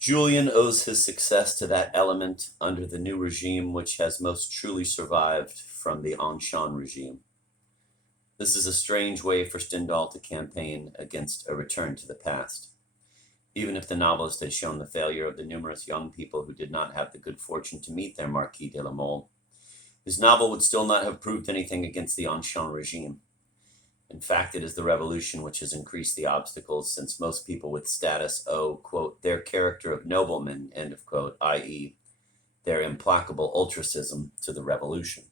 Julian owes his success to that element under the new regime which has most truly survived from the Anshan regime. This is a strange way for Stendhal to campaign against a return to the past. Even if the novelist had shown the failure of the numerous young people who did not have the good fortune to meet their Marquis de la Mole, his novel would still not have proved anything against the Anshan regime. In fact, it is the revolution which has increased the obstacles, since most people with status owe, quote, their character of noblemen, end of quote, i.e., their implacable ultracism to the revolution.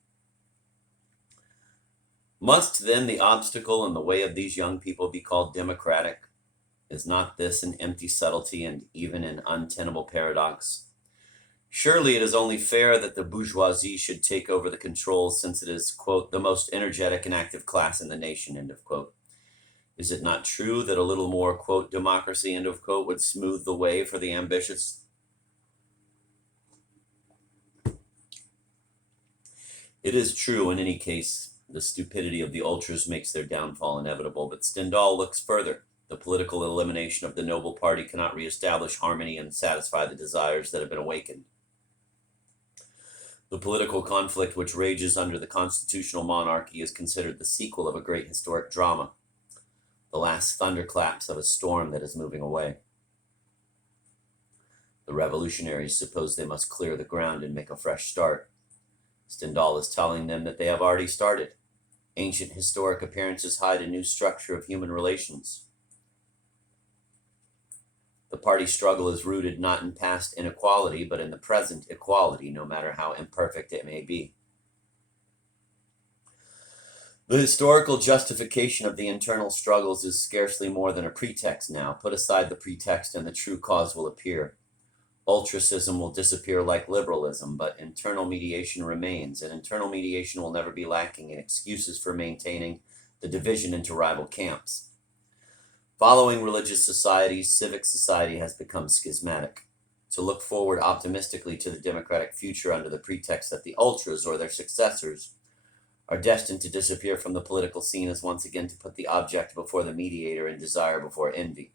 Must then the obstacle in the way of these young people be called democratic? Is not this an empty subtlety and even an untenable paradox? Surely it is only fair that the bourgeoisie should take over the controls, since it is, quote, the most energetic and active class in the nation, end of quote. Is it not true that a little more, quote, democracy, end of quote, would smooth the way for the ambitious? It is true, in any case, the stupidity of the ultras makes their downfall inevitable, but Stendhal looks further. The political elimination of the noble party cannot reestablish harmony and satisfy the desires that have been awakened. The political conflict which rages under the constitutional monarchy is considered the sequel of a great historic drama, the last thunderclaps of a storm that is moving away. The revolutionaries suppose they must clear the ground and make a fresh start. Stendhal is telling them that they have already started. Ancient historic appearances hide a new structure of human relations. The party struggle is rooted not in past inequality, but in the present equality, no matter how imperfect it may be. The historical justification of the internal struggles is scarcely more than a pretext now. Put aside the pretext and the true cause will appear. Ultracism will disappear like liberalism, but internal mediation remains, and internal mediation will never be lacking in excuses for maintaining the division into rival camps. Following religious societies, civic society has become schismatic. To look forward optimistically to the democratic future under the pretext that the ultras or their successors are destined to disappear from the political scene is once again to put the object before the mediator and desire before envy.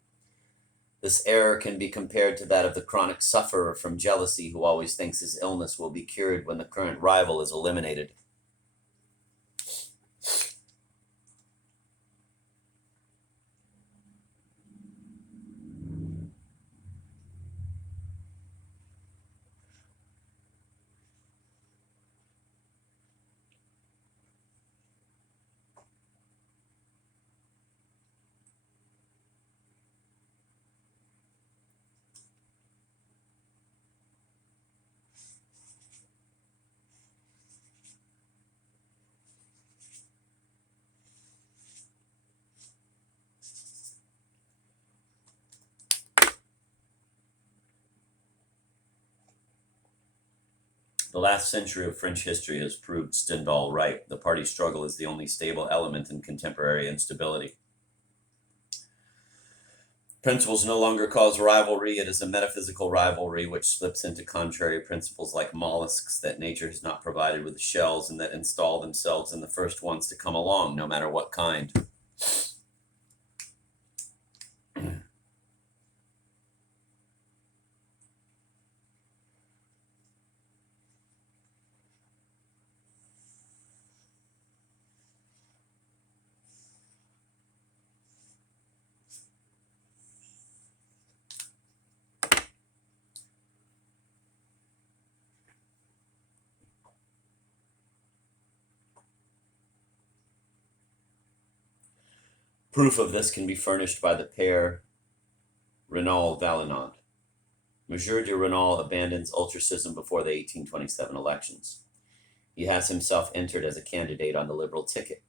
This error can be compared to that of the chronic sufferer from jealousy who always thinks his illness will be cured when the current rival is eliminated. The last century of French history has proved Stendhal right. The party struggle is the only stable element in contemporary instability. Principles no longer cause rivalry. It is a metaphysical rivalry which slips into contrary principles like mollusks that nature has not provided with shells and that install themselves in the first ones to come along, no matter what kind. Proof of this can be furnished by the pair Renault-Vaillanat. Monsieur de Renault abandons ultracism before the 1827 elections. He has himself entered as a candidate on the Liberal ticket.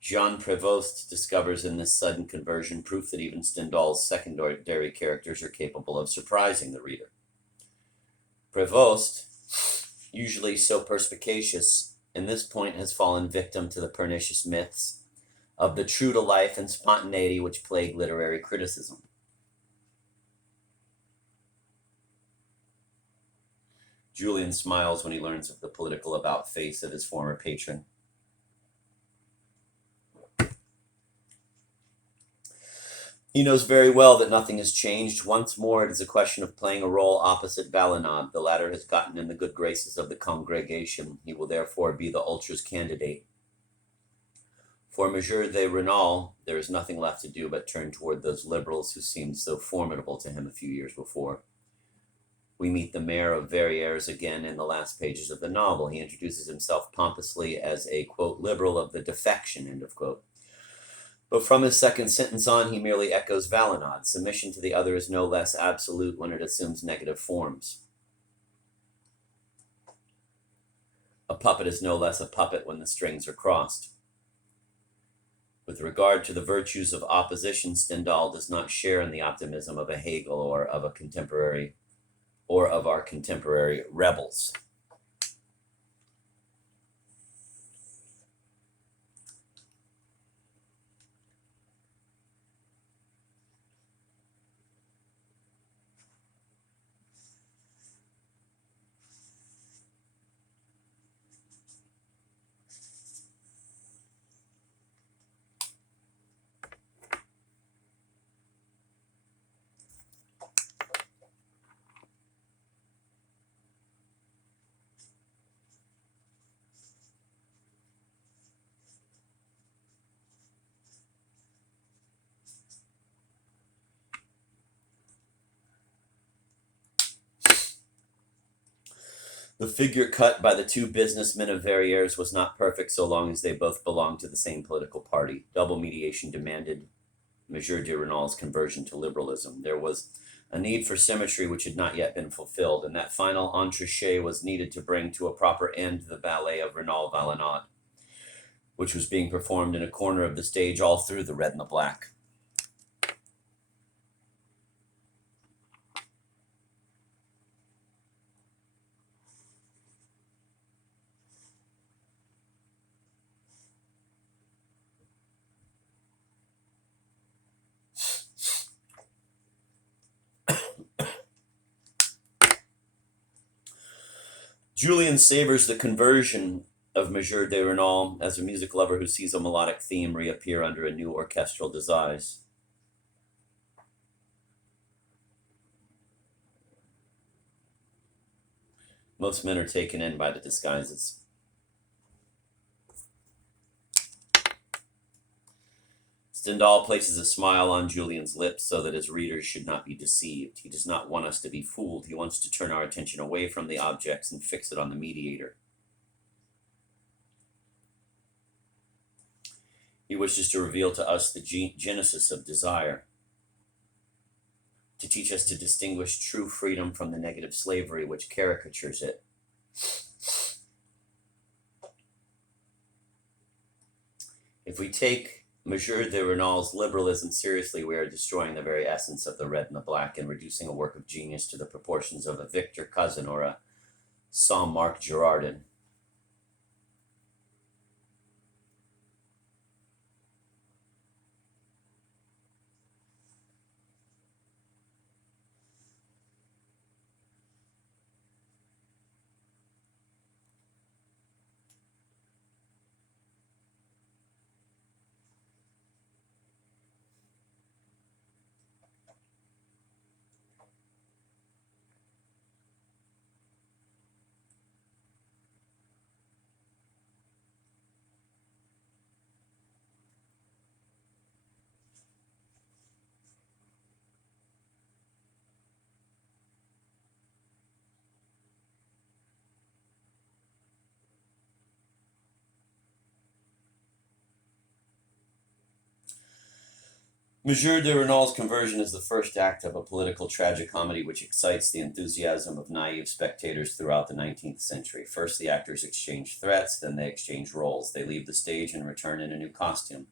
Jean Prévost discovers in this sudden conversion proof that even Stendhal's secondary characters are capable of surprising the reader. Prévost, usually so perspicacious, in this point has fallen victim to the pernicious myths of the true to life and spontaneity which plague literary criticism. Julian smiles when he learns of the political about-face of his former patron. He knows very well that nothing has changed. Once more, it is a question of playing a role opposite Valinod. The latter has gotten in the good graces of the congregation. He will therefore be the Ultra's candidate. For Monsieur de Renal, there is nothing left to do but turn toward those liberals who seemed so formidable to him a few years before. We meet the mayor of Verrières again in the last pages of the novel. He introduces himself pompously as a, quote, liberal of the defection, end of quote. But from his second sentence on, he merely echoes Valinod. Submission to the other is no less absolute when it assumes negative forms. A puppet is no less a puppet when the strings are crossed. With regard to the virtues of opposition, Stendhal does not share in the optimism of a Hegel or of our contemporary rebels. The figure cut by the two businessmen of Verrières was not perfect so long as they both belonged to the same political party. Double mediation demanded Monsieur de Renal's conversion to liberalism. There was a need for symmetry which had not yet been fulfilled, and that final entrechat was needed to bring to a proper end the ballet of Renal Valinod, which was being performed in a corner of the stage all through The Red and the Black. Julian savors the conversion of Monsieur de Renal as a music lover who sees a melodic theme reappear under a new orchestral disguise. Most men are taken in by the disguises. Stendhal places a smile on Julian's lips so that his readers should not be deceived. He does not want us to be fooled. He wants to turn our attention away from the objects and fix it on the mediator. He wishes to reveal to us the genesis of desire, to teach us to distinguish true freedom from the negative slavery which caricatures it. If we take Monsieur de Renal's liberalism seriously, we are destroying the very essence of The Red and the Black and reducing a work of genius to the proportions of a Victor Cousin or a Saint-Marc Girardin. Monsieur de Renal's conversion is the first act of a political tragicomedy which excites the enthusiasm of naive spectators throughout the 19th century. First, the actors exchange threats, then they exchange roles. They leave the stage and return in a new costume.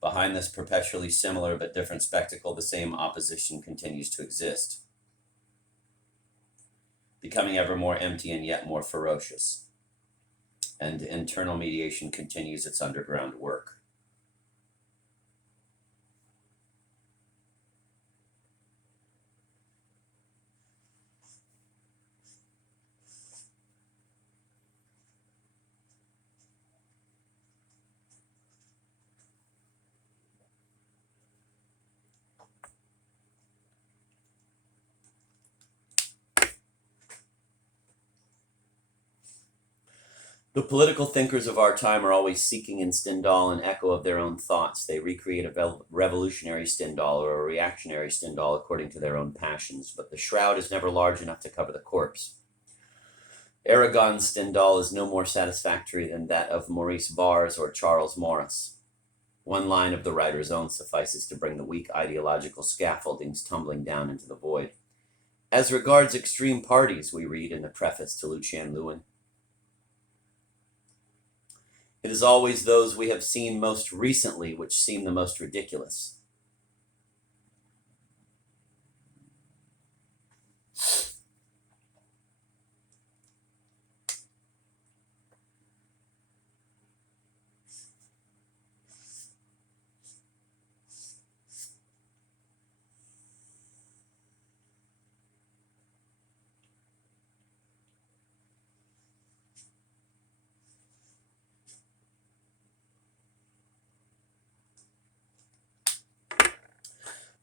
Behind this perpetually similar but different spectacle, the same opposition continues to exist, becoming ever more empty and yet more ferocious. And internal mediation continues its underground work. The political thinkers of our time are always seeking in Stendhal an echo of their own thoughts. They recreate a revolutionary Stendhal or a reactionary Stendhal according to their own passions, but the shroud is never large enough to cover the corpse. Aragon's Stendhal is no more satisfactory than that of Maurice Barres or Charles Morris. One line of the writer's own suffices to bring the weak ideological scaffoldings tumbling down into the void. As regards extreme parties, we read in the preface to Lucien Leuwen, it is always those we have seen most recently which seem the most ridiculous.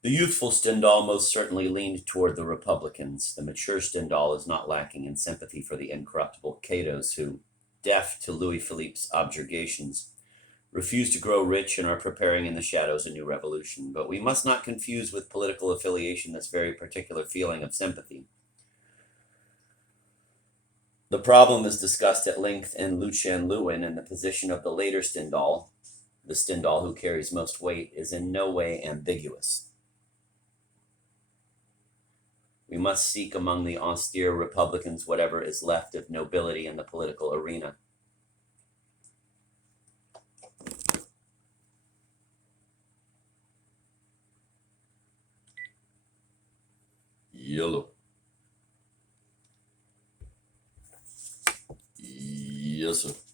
The youthful Stendhal most certainly leaned toward the Republicans. The mature Stendhal is not lacking in sympathy for the incorruptible Catos who, deaf to Louis Philippe's objurgations, refuse to grow rich and are preparing in the shadows a new revolution. But we must not confuse with political affiliation this very particular feeling of sympathy. The problem is discussed at length in Lucien Leuwen, and the position of the later Stendhal, the Stendhal who carries most weight, is in no way ambiguous. We must seek among the austere Republicans whatever is left of nobility in the political arena. Yellow. Yes, sir.